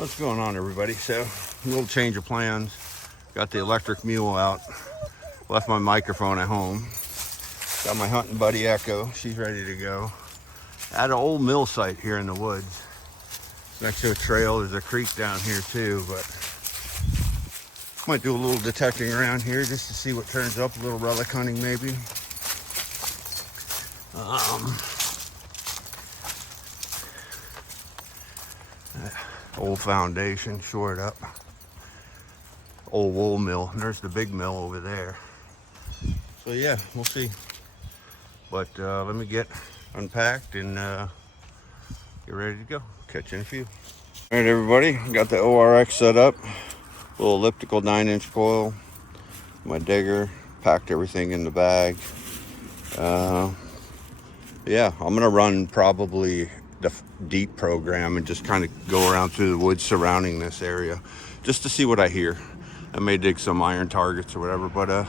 What's going on, everybody? So, a little change of plans. Got the electric mule out. Left my microphone at home. Got my hunting buddy Echo. She's ready to go. At an old mill site here in the woods. Next to a trail. There's a creek down here too, but might do a little detecting around here just to see what turns up. A little relic hunting maybe. Old foundation, shore it up. Old wool mill. And there's the big mill over there. So yeah, we'll see. But let me get unpacked and get ready to go. Catch you in a few. All right, everybody, got the ORX set up. Little elliptical 9-inch coil. My digger. Packed everything in the bag. Yeah, I'm gonna run probably the deep program and just kind of go around through the woods surrounding this area just to see what I hear. I may dig some iron targets or whatever, but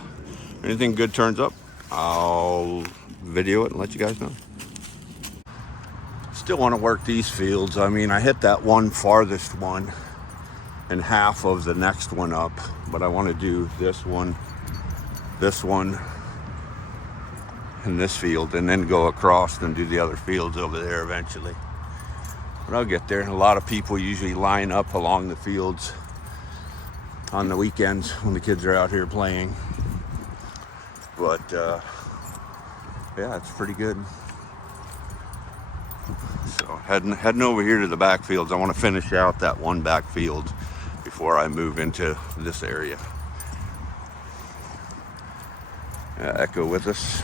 anything good turns up, I'll video it and let you guys know. Still want to work these fields. I mean, I hit that one farthest one and half of the next one up, but I want to do this one, in this field, and then go across and do the other fields over there eventually. But I'll get there. A lot of people usually line up along the fields on the weekends when the kids are out here playing. But yeah, it's pretty good. So heading over here to the back fields. I want to finish out that one back field before I move into this area. Echo with us.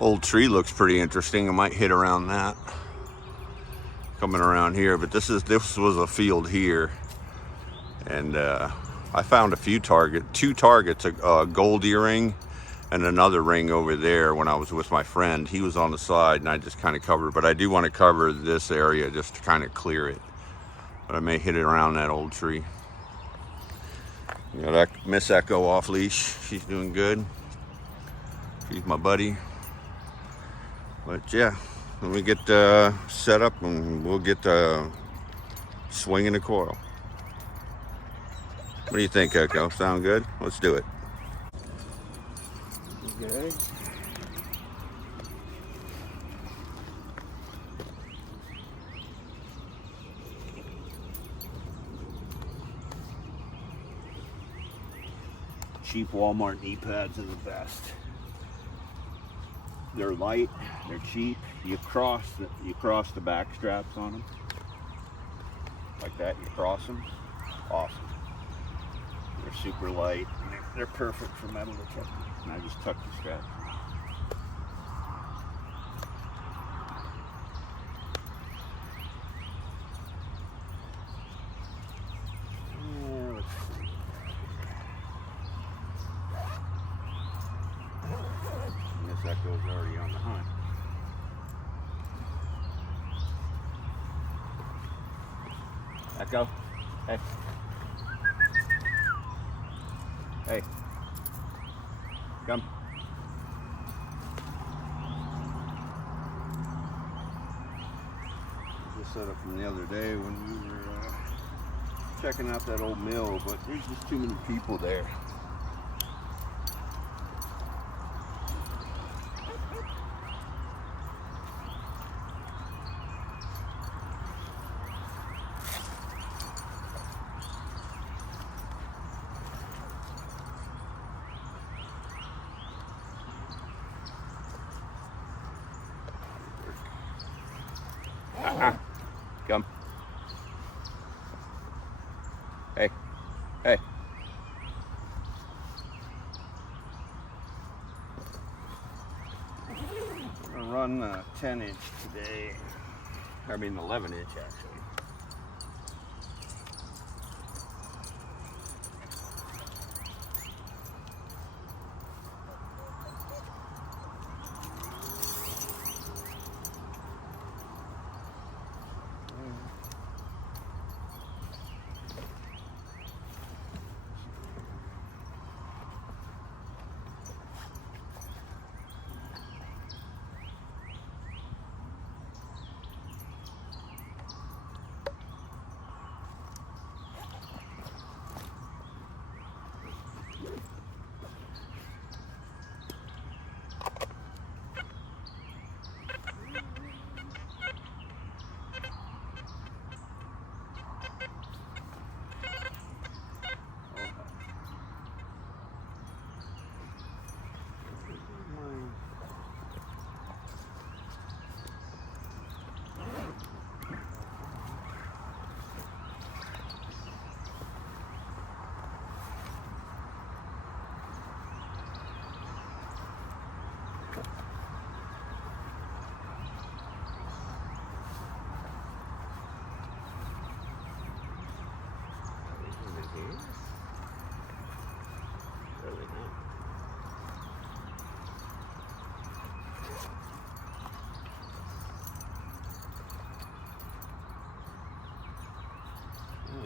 Old tree looks pretty interesting. I might hit around that. Coming around here, but this was a field here, and I found two targets, a gold earring and another ring over there when I was with my friend. He was on the side and I just kind of covered, but I do want to cover this area just to kind of clear it. But I may hit it around that old tree. Got Miss Echo off leash. She's doing good. She's my buddy. But yeah, let me get set up and we'll get swinging the coil. What do you think, Echo? Sound good? Let's do it. Okay. Cheap Walmart knee pads are the best. They're light, they're cheap. You cross the back straps on them. Like that, you cross them. Awesome. They're super light. And they're perfect for metal detecting. And I just tuck the straps. Let's see. Miss Echo's already on the hunt. Echo, hey. Hey. Come. This set up from the other day when we were checking out that old mill, but there's just too many people there. Come. Hey. Hey. We're gonna run the 10-inch today. I mean 11-inch actually.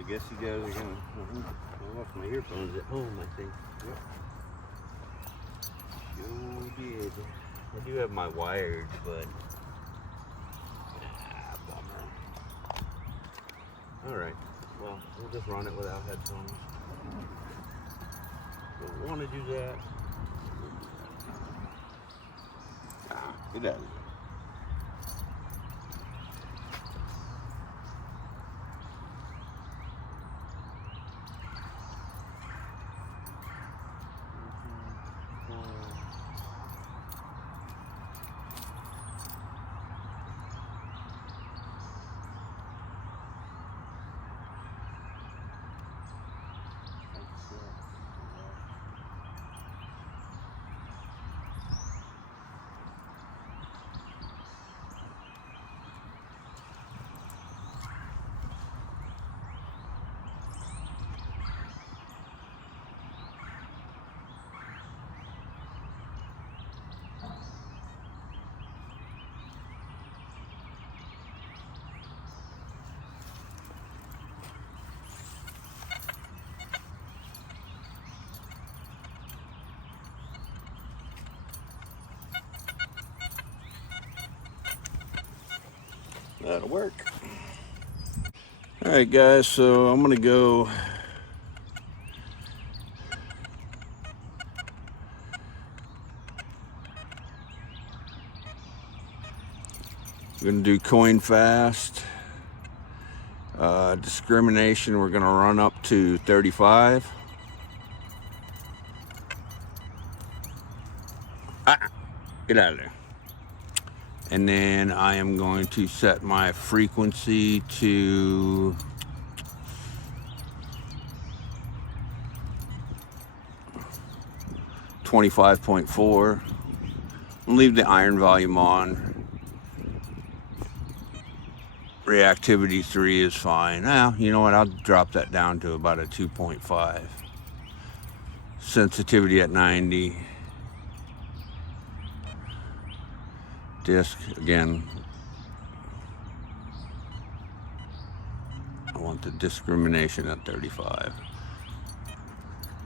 I guess you guys are gonna. I left my earphones at home, I think. Yep. Sure did. I do have my wires, but bummer. All right. Well, we'll just run it without headphones. Don't want to do that. Get out of here. That'll work. All right, guys, so I'm gonna go we're gonna do coin fast. Discrimination, we're gonna run up to 35. Get out of there. And then I am going to set my frequency to 25.4. Leave the iron volume on. Reactivity 3 is fine. Now, you know what? I'll drop that down to about a 2.5. Sensitivity at 90. Disc, again, I want the discrimination at 35.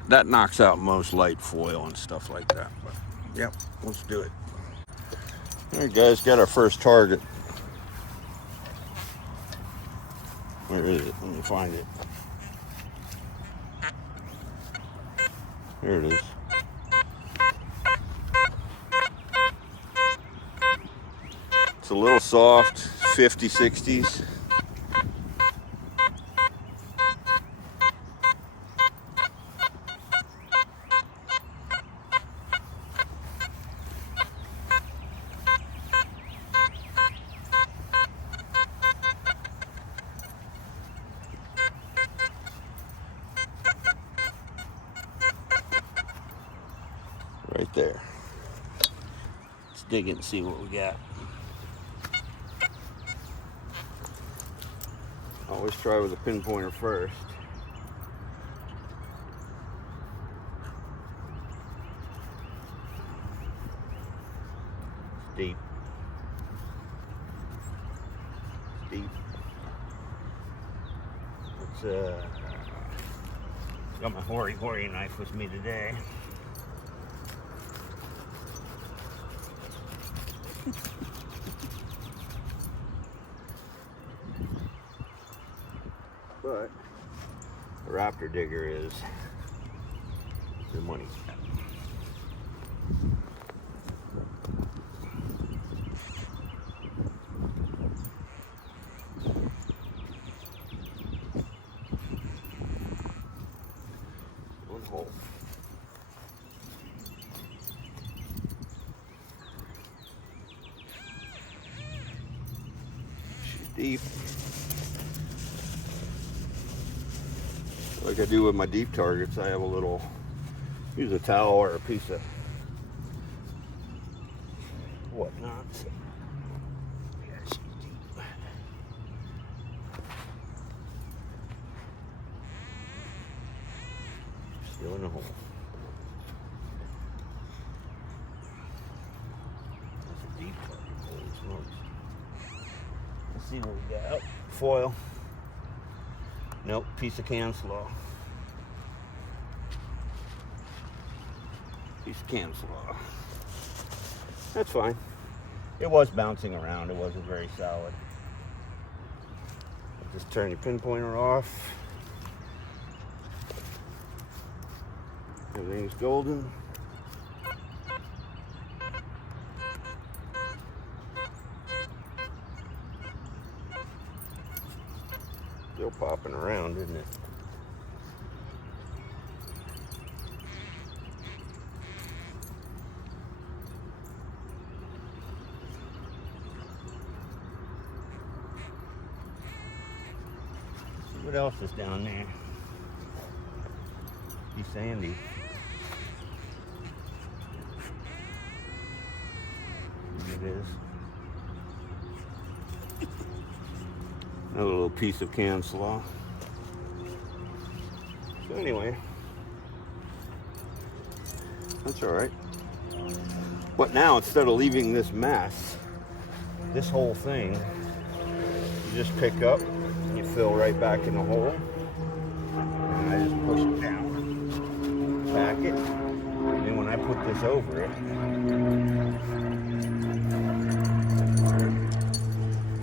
That knocks out most light foil and stuff like that. But, yep, let's do it. All right, guys, got our first target. Where is it? Let me find it. Here it is. It's a little soft, 50, 60s. Right there. Let's dig it and see what we got. Always try with a pinpointer first. It's deep. It's deep. It's got my hori knife with me today. But the Raptor digger is the money. One hole. She's deep. Like I do with my deep targets, I have a little, use a towel or a piece of whatnot. Yeah, she's deep. Still in the hole. That's a deep target. Holy smokes. Let's see what we got. Oh, foil. Nope, piece of can slaw. Piece of can slaw. That's fine. It was bouncing around. It wasn't very solid. Just turn your pinpointer off. Everything's golden. Still popping around, isn't it? What else is down there? Be sandy. It is. Another little piece of can slaw. So anyway, that's all right. But now instead of leaving this mess, this whole thing, you just pick up, you fill right back in the hole, and I just push it down, pack it, and then when I put this over it,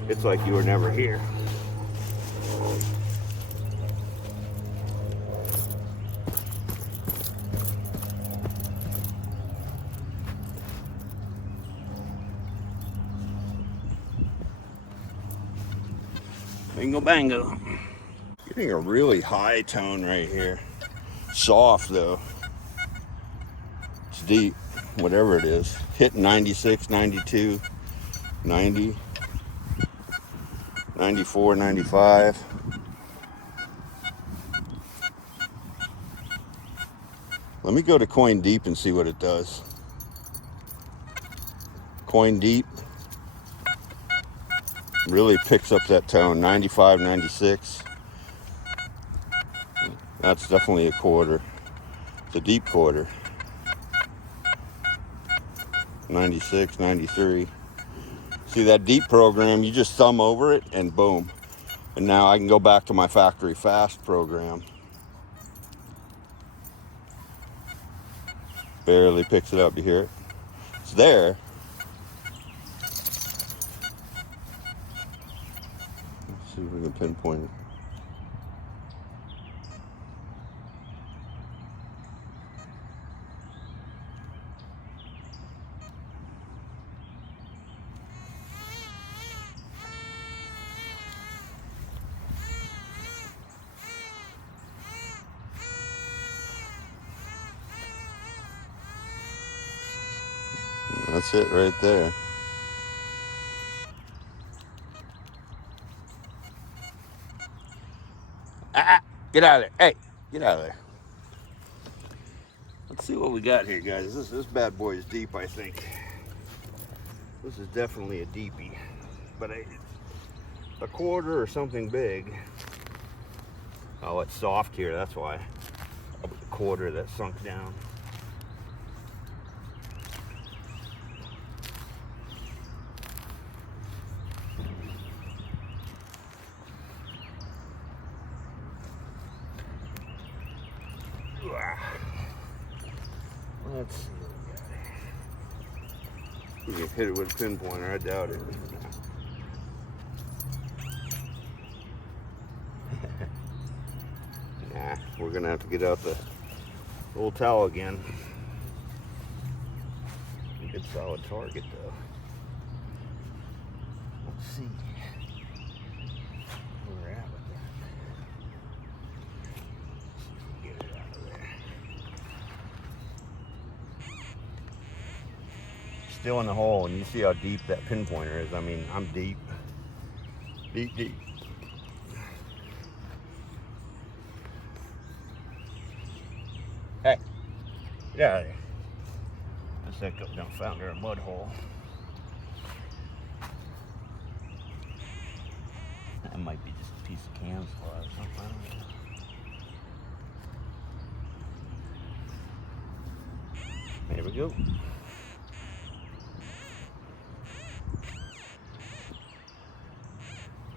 it's like you were never here. Bingo bango. Getting a really high tone right here. Soft though. It's deep, whatever it is. Hitting 96, 92, 90, 94, 95. Let me go to coin deep and see what it does. Coin deep. Really picks up that tone. 95, 96. That's definitely a quarter. It's a deep quarter. 96, 93. See that deep program, you just thumb over it and boom. And now I can go back to my factory fast program. Barely picks it up, you hear it? It's there. Let's see if we can pinpoint it. That's it right there. Get out of there. Hey, get out of there. Let's see what we got here, guys. This bad boy is deep, I think. This is definitely a deepie. But a quarter or something big. Oh, it's soft here, that's why. A quarter that sunk down. Let's see what we got here. You can hit it with a pinpointer, I doubt it. Nah, we're gonna have to get out the old towel again. A good solid target though. Let's see where we're at with that. See if we can get it out of there. Still in the hole, and you see how deep that pinpointer is. I mean, I'm deep. Deep, deep. Hey, get out of there. This heck up down found there a mud hole. That might be just a piece of can slaw or something. I don't know. There we go.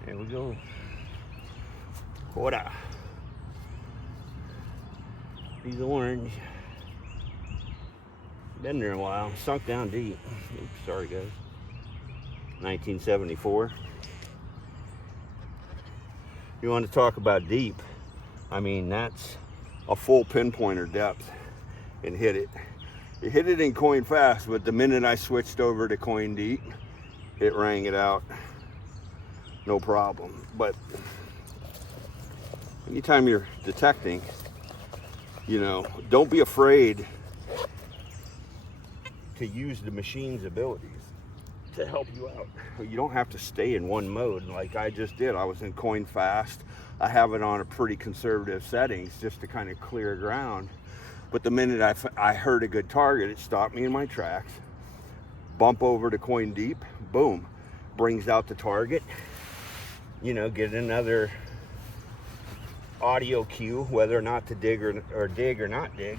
There we go. Quarter. He's orange. Been there a while. Sunk down deep. Oops, sorry guys. 1974. You want to talk about deep? I mean, that's a full pinpointer depth and hit it. It hit it in coin fast, but the minute I switched over to coin deep, it rang it out. No problem. But anytime you're detecting, you know, don't be afraid to use the machine's abilities to help you out. You don't have to stay in one mode like I just did. I was in coin fast. I have it on a pretty conservative settings just to kind of clear ground. But the minute I heard a good target, it stopped me in my tracks. Bump over to coin deep, boom, brings out the target. You know, get another audio cue, whether or not to dig or dig or not dig.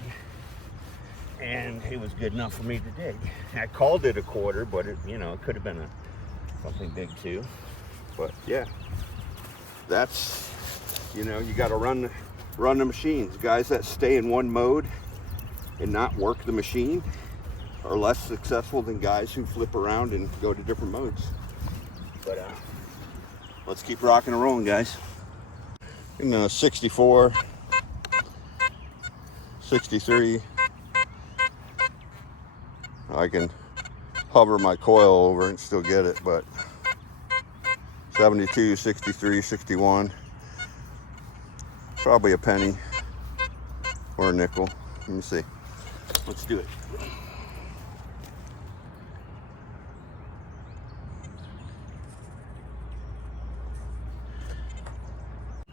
And it was good enough for me to dig. I called it a quarter, but it, you know, it could have been something big too. But yeah, that's, you know, you got to run the machines. Guys that stay in one mode and not work the machine are less successful than guys who flip around and go to different modes. But let's keep rocking and rolling, guys. You know, 64, 63. I can hover my coil over and still get it, but 72, 63, 61, probably a penny or a nickel. Let me see. Let's do it.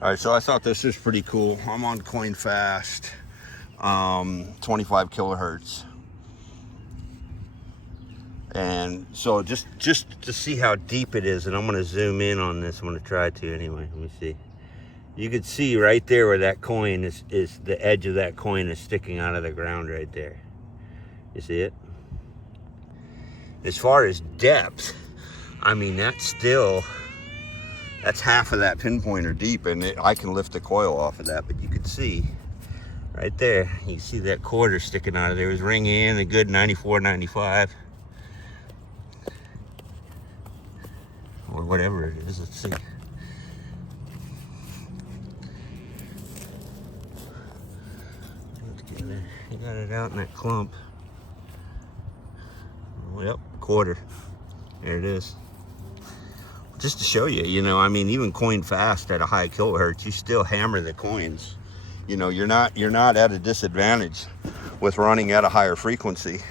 All right, so I thought this was pretty cool. I'm on coin fast, 25 kilohertz. And so just to see how deep it is, and I'm going to zoom in on this. I'm going to try to anyway. Let me see. You can see right there where that coin is the edge of that coin is sticking out of the ground right there. You see it? As far as depth, I mean, that's half of that pinpointer deep, and I can lift the coil off of that, but you can see right there, you see that quarter sticking out of there. It was ringing in a good 94, 95. Or whatever it is. Let's see. Let's get it. You got it out in that clump. Oh, yep, quarter. There it is. Just to show you, you know, I mean, even coin fast at a high kilohertz, you still hammer the coins. You know, you're not at a disadvantage with running at a higher frequency,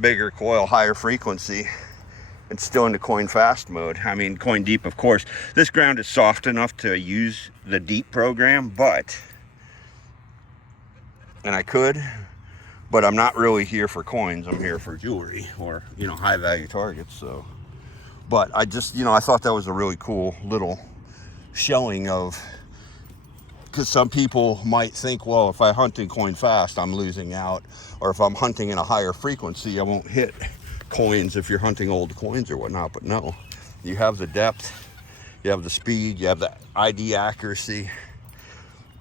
bigger coil, higher frequency. It's still in the coin fast mode. I mean, coin deep, of course. This ground is soft enough to use the deep program, and I could, but I'm not really here for coins. I'm here for jewelry or, you know, high value targets. So, but I just, you know, I thought that was a really cool little showing of, because some people might think, well, if I hunt in coin fast, I'm losing out. Or if I'm hunting in a higher frequency, I won't hit coins if you're hunting old coins or whatnot. But no, you have the depth, you have the speed, you have the ID accuracy,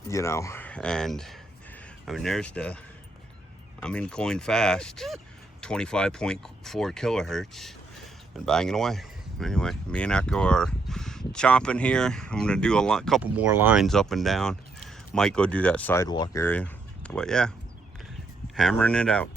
you know. And I mean, I'm in coin fast, 25.4 kilohertz and banging away. Anyway, me and Echo are chomping here. I'm gonna do a couple more lines up and down. Might go do that sidewalk area, but yeah, hammering it out.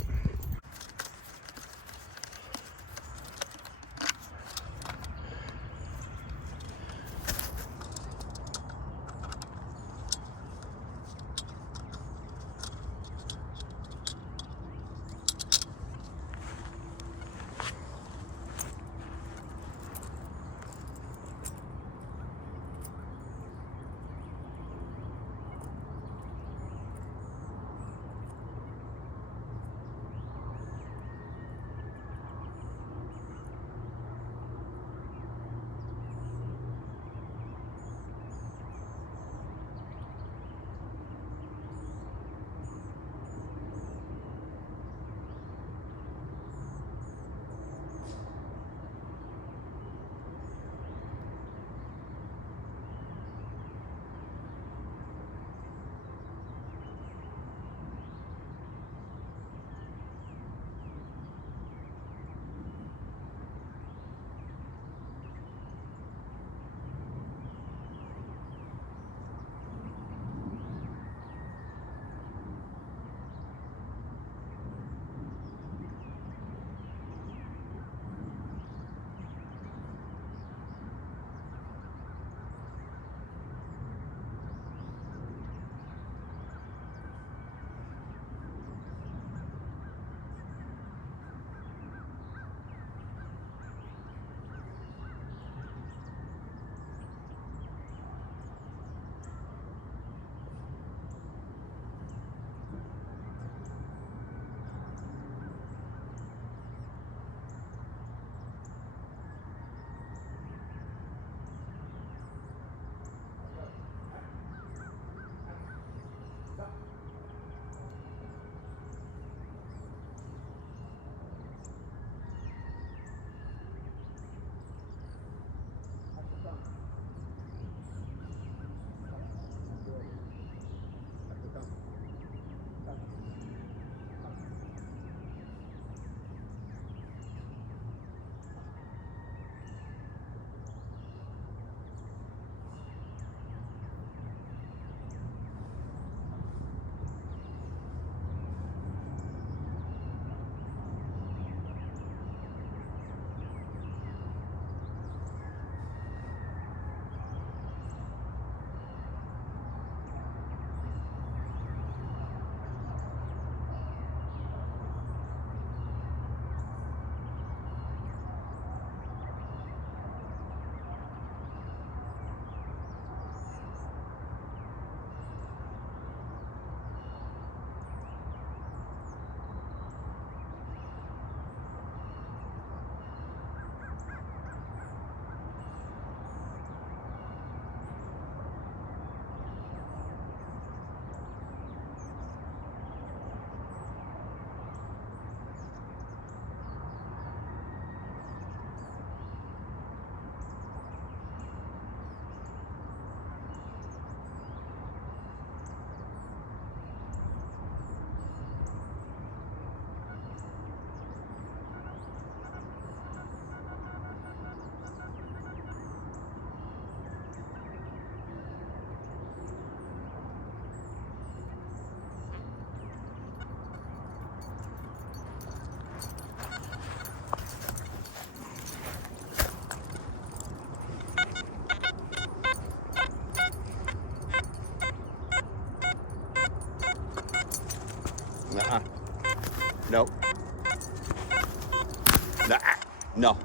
No.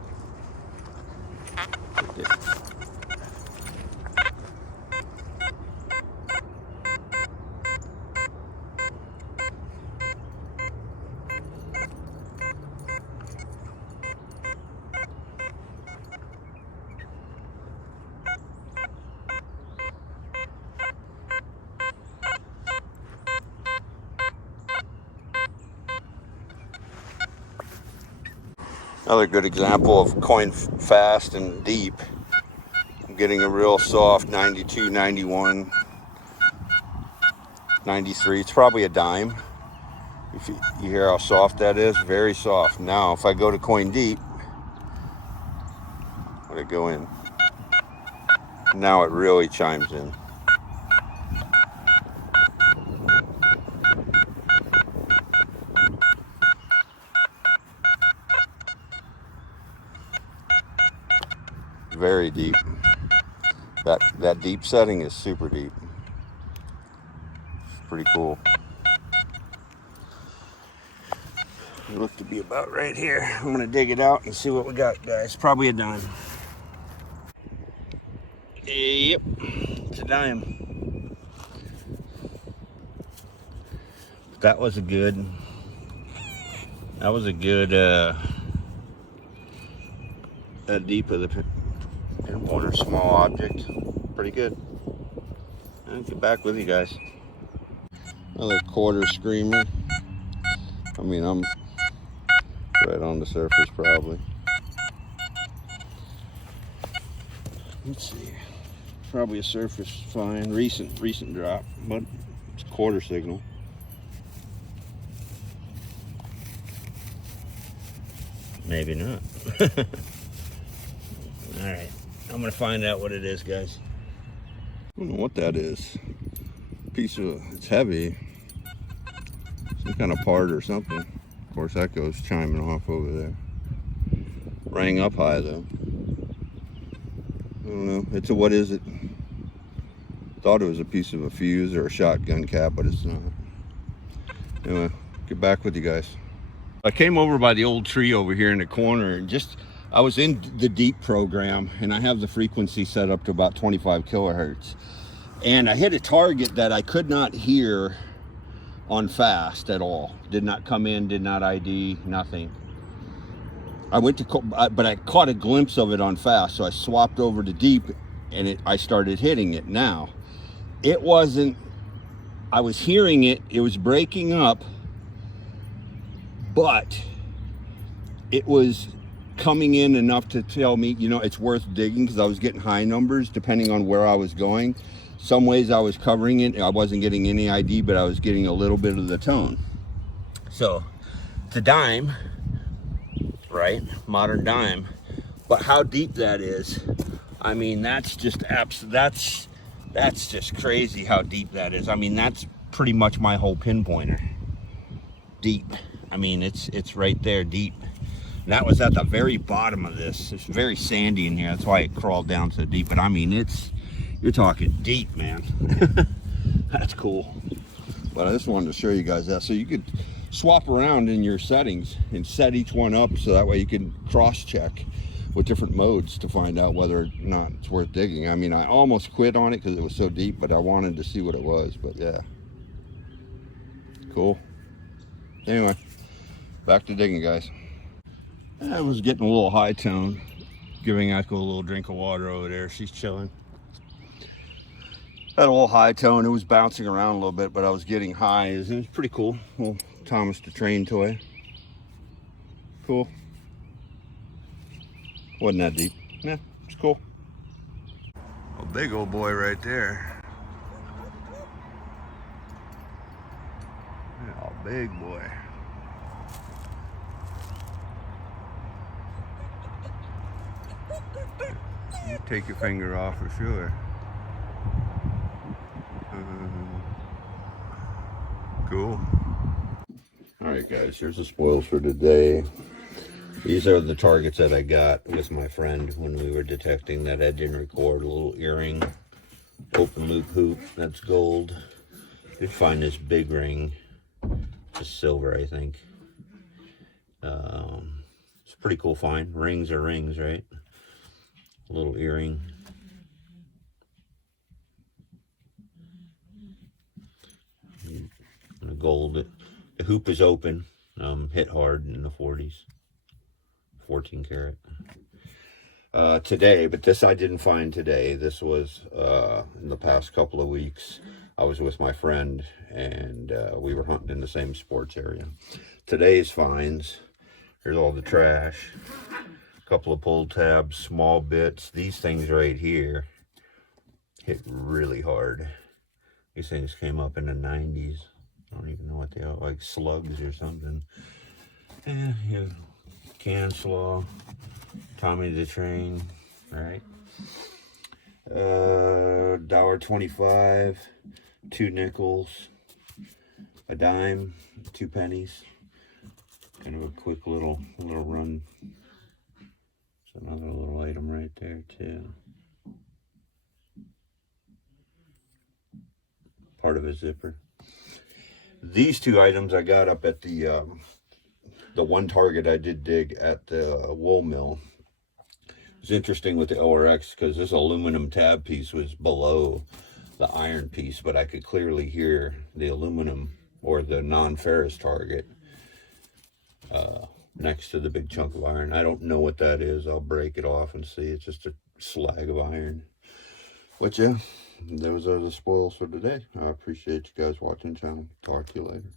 Another good example of coin fast and deep. I'm getting a real soft 92, 91, 93. It's probably a dime. If you hear how soft that is, very soft. Now, if I go to coin deep, let it go in. Now it really chimes in. Very deep. That deep setting is super deep. It's pretty cool. It looks to be about right here. I'm gonna dig it out and see what we got, guys. Probably a dime. Yep, it's a dime. That was a good that deep of the pinpointer, small object. Pretty good. I'll get back with you guys. Another quarter screamer. I mean, I'm right on the surface probably. Let's see. Probably a surface fine, recent drop, but it's a quarter signal. Maybe not. All right, I'm gonna find out what it is, guys. I don't know what that is. It's heavy. Some kind of part or something. Of course, that goes chiming off over there. Rang up high though. I don't know. What is it? Thought it was a piece of a fuse or a shotgun cap, but it's not. Anyway, get back with you guys. I came over by the old tree over here in the corner and I was in the deep program and I have the frequency set up to about 25 kilohertz. And I hit a target that I could not hear on fast at all. Did not come in, did not ID, nothing. But I caught a glimpse of it on fast, so I swapped over to deep and I started hitting it. Now, I was hearing it, it was breaking up, but it was coming in enough to tell me, it's worth digging, because I was getting high numbers depending on where I was going. Some ways I was covering it, I wasn't getting any ID, but I was getting a little bit of the tone. So, it's a dime, right? Modern dime. But how deep that is, I mean, that's just crazy how deep that is. I mean, that's pretty much my whole pinpointer. Deep. I mean, it's right there, deep. And that was at the very bottom of this. It's very sandy in here. That's why it crawled down so deep. But I mean, you're talking deep, man. That's cool. But I just wanted to show you guys that. So you could swap around in your settings and set each one up so that way you can cross-check with different modes to find out whether or not it's worth digging. I mean, I almost quit on it because it was so deep, but I wanted to see what it was. But yeah, cool. Anyway, back to digging, guys. I was getting a little high tone, giving Echo a little drink of water over there. She's chilling. Had a little high tone. It was bouncing around a little bit, but I was getting highs. It was pretty cool. Little Thomas the Train toy. Cool. Wasn't that deep. Yeah, it's cool. A big old boy right there. Yeah, a big boy. You take your finger off for sure. Cool. All right, guys, here's the spoils for today. These are the targets that I got with my friend when we were detecting that edge and record. A little earring, open loop hoop, that's gold. You'd find this big ring, it's silver, I think. It's Pretty cool find. Rings are rings, right? A little earring. And a gold. The hoop is open. Hit hard in the 40s. 14 karat. Today, but this I didn't find today. This was in the past couple of weeks. I was with my friend, and we were hunting in the same sports area. Today's finds, here's all the trash. A couple of pull tabs, small bits. These things right here hit really hard. These things came up in the 90s. I don't even know what they are, like slugs or something. Yeah, can slaw. Tommy the Train, right? $1.25, 2 nickels, a dime, 2 pennies. Kind of a quick little run. There's another little item right there too. Part of a zipper. These 2 items I got up at the one target I did dig at the wool mill. It's interesting with the ORX because this aluminum tab piece was below the iron piece, but I could clearly hear the aluminum or the non-ferrous target next to the big chunk of iron. I don't know what that is. I'll break it off and see. It's just a slag of iron. But yeah, those are the spoils for today. I appreciate you guys watching the channel. Talk to you later.